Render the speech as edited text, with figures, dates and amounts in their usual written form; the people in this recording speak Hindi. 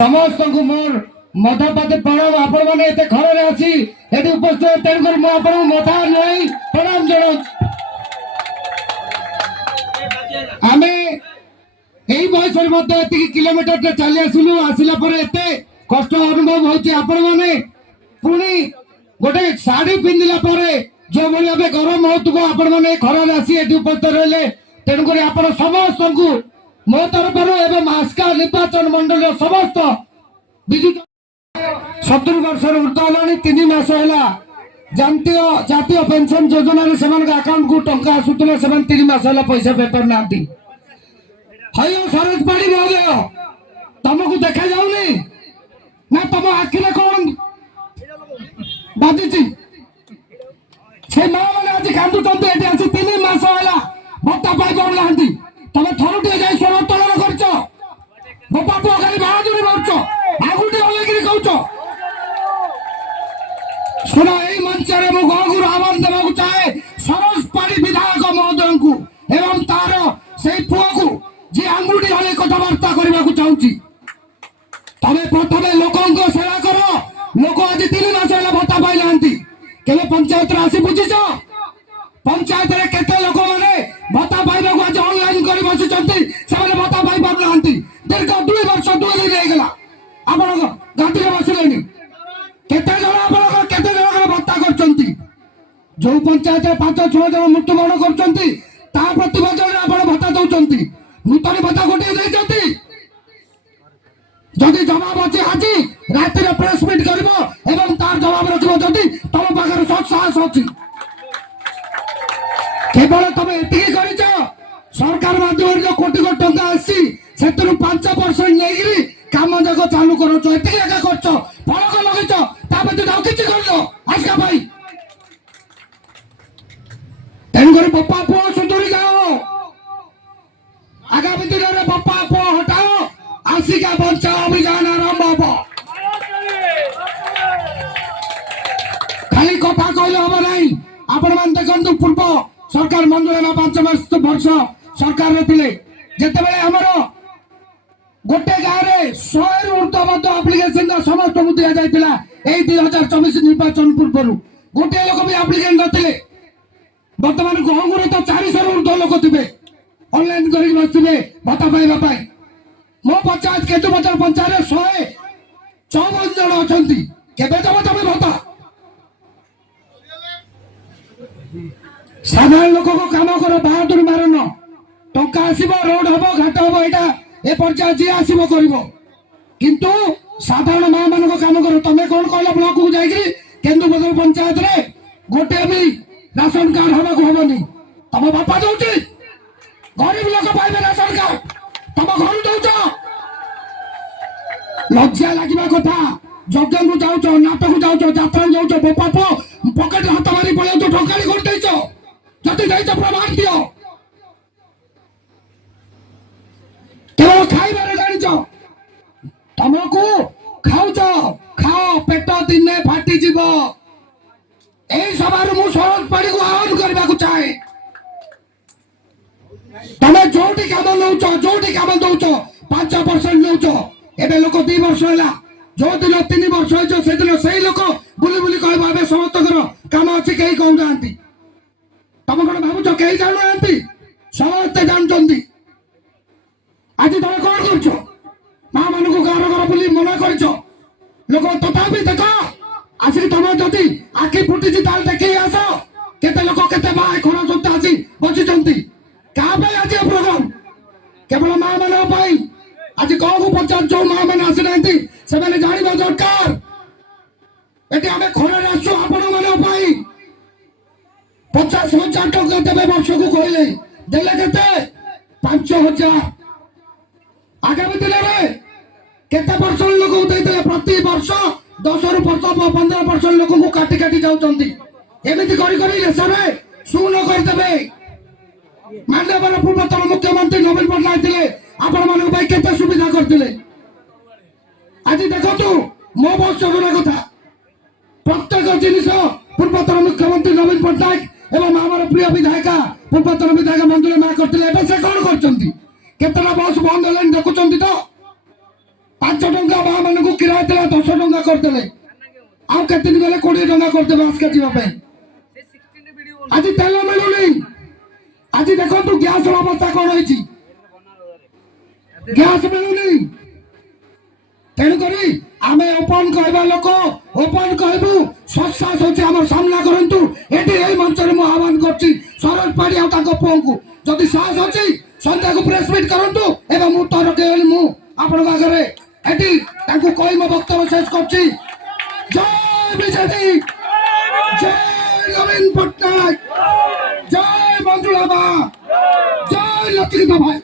समस्त को मोर मधापात प्रणाम आपण मैंने एत घर आसी ये उपस्थित तेणुक मुझे मथा नहीं प्रणाम जन आम यही बयस किलोमीटर चली आसलु आसला एत कष्ट अनुभव होने पुणी गोटे शाढ़ी पिंधला जो भाई गरम हो आपण मैंने घर आसी उपस्थित रही तेणुक आप समस्त को मो तरफ एवं आस्का निर्वाचन मंडल समस्त विजु 70 वर्ष ऊर्ध है 3 मास है जातीय पेंशन योजना अकाउंट को टंका आसूला 3 मास है पैसा पेपर ना सरज पाड़ी महोदय तुमको देखा जाऊनी ना तुम आखिरे कौन बाजी से माँ मैंने आज कांदुंट 3 मास है भत्ता पाई पाना तुम थरुटे जाए स्वर उत्तोलन कर बापा पुआ खाली बाहादुरी मार्च आगुटे ओल्लेकिरी कहूच सुना यही मंच में मुझे आह्वान देवाक चाहे सरज पाड़ी विधायक महोदय को एवं तार से पुआ को जी आंगुठी हले कथबार्ता करने को चाहूँगी तमें प्रथम लोक सेवा कर लोक आज 3 मास है भत्ता पाई ना केवे पंचायत आसी बुझीच पंचायत केते लोक मैंने भत्ता पाइबा आज ऑनलाइन कर बसुंट से भत्ता पाई पार ना दीर्घ 2 वर्ष 2 दिन होगा आप गादी बसिले केते जन भत्ता कर जो पंचायत 5-6 जन मृत्युवरण कर प्रति बदल आप भत्ता दौरान नूतन भत्ता गोटे जदि जवाब अच्छे आज रात प्रेस मीट कर तार जवाब रखी तुम पाखे सच साहस अच्छी केवल तुम ये सरकार माध्यम जो कोटी कोटी टंका आसी 5% नहीं काम जाक चालू कर फलक लगे व्यतीत कि आजका भाई तेणुक बप्पा पुओ सुधुरी जाओ आगामी दिन में बप्पा पुओ हटाओ आसिका बचाओ अभियान आरंभ हम खाली कथा कहले हम नहीं आपण मान देखु पूर्व सरकार मंजूर 5 वर्ष सरकार जिते आमर गोटे गाँव में 100 ऊर्ध आप्लिकेसन समस्त को दि जाता 2024 निर्वाचन पूर्व गोटे लोक भी आप्लिकेंट नथिले बर्तमान गहंगुर तो 400 ऊर्ध लोक थे ऑनलाइन कर बसवे भत्ता पाइबा मो पंचायत केतु बजार पंचायत 154 जन अच्छा केवे दब तुम भत्ता साधारण लोक को काम कर बहादुरी मारन टंका आसब रोड हम घाट हम यहाँ ए पर्याय जी आसब कर किंतु साधारण माँ मान काम कर तुम्हें कौन कहला ब्लॉक को जाकि केन्दुपदा पंचायत रे गोटे भी राशन कार्ड हवा को हमनी तुम बापा दौच गरीब लोक पाइबे राशन कार्ड तुम घर दौच लज्जा लगे कथा यज्ञ को जाऊच नाटक जाऊच जात्रा जाऊच बापा पुओ पकेट हाथ मारी पड़े ठकाड़ी कर जदि प्रमाण दियो केवल खाइबार जानिच तुमको खाऊच खाओ पेट दिने फाटी जीव यही सभार मु सरज पाड़ी को आह्वान करने को चाहे तुम जोटी काम नौच जोटी काम दौच 5% नौच एवं लोक 2 वर्ष है जो दिन 3 वर्ष से दिन से लोक बुली बुली कह समस्त काम अच्छी कहीं कहना तुम कौन भावुच कहीं जानू समस्ते जानते आज तुम कौन कर माँ मान को गार घर बुली मना कर लोक तथापि देख आसिक तुम जदि आखि फुटी देखे आस केते लोक केते माँ खरा सत्ता आसी बसी क्या आज प्रोग्राम केवल माँ मान आज कौ को पचार जो माँ मैंने आसी ना से जानवा दरकार ये आम खर आसु आपण मान 50,000 टंका देवे वर्ष को कहले देले के 5,000 आगामी दिन में केते परसेंट लोक देते प्रति वर्ष 10 ରୁ 15% लोक को काटी काटी जाउचंती एमिति करी देश में शून्य करदेवे माननीय पूर्वतन मुख्यमंत्री नवीन पट्टनायक थे आपण मान केते सुविधा करते आज देखु मो बस योजना कथा प्रत्येक जिनिस पूर्वतन मुख्यमंत्री नवीन पट्टनायक एवं आम प्रिय विधायिका पूर्वतन विधायक मंजुला माँ करते कौन कर बस बंद है देखुं तो 5 टंका किराया देला 10 टंका करदेले आउ केते दिन गले 20 टंका करदेबे आज के जीवा पे आज तेल मिलुनी आज देखो तू गैस अवस्था कौन होइची गैस मिलुनी तेणु करी आमे ओपन कहबा लोक ओपन कहबू सत्सास होची हमर सामना करंतु एटी एई मंच रे मु आह्वान करची सरोज पाड़ी आ ताको पोंकु जदि साहस होची संध्या को प्रेस मीट करंतु एबा मु तर केली मु आपण आगरे एटी ताको कहि म वक्तव्य शेष करची जय बीजेपी जय नवीन पटनायक जय मंजुला बा जय लक्ष्मी भाई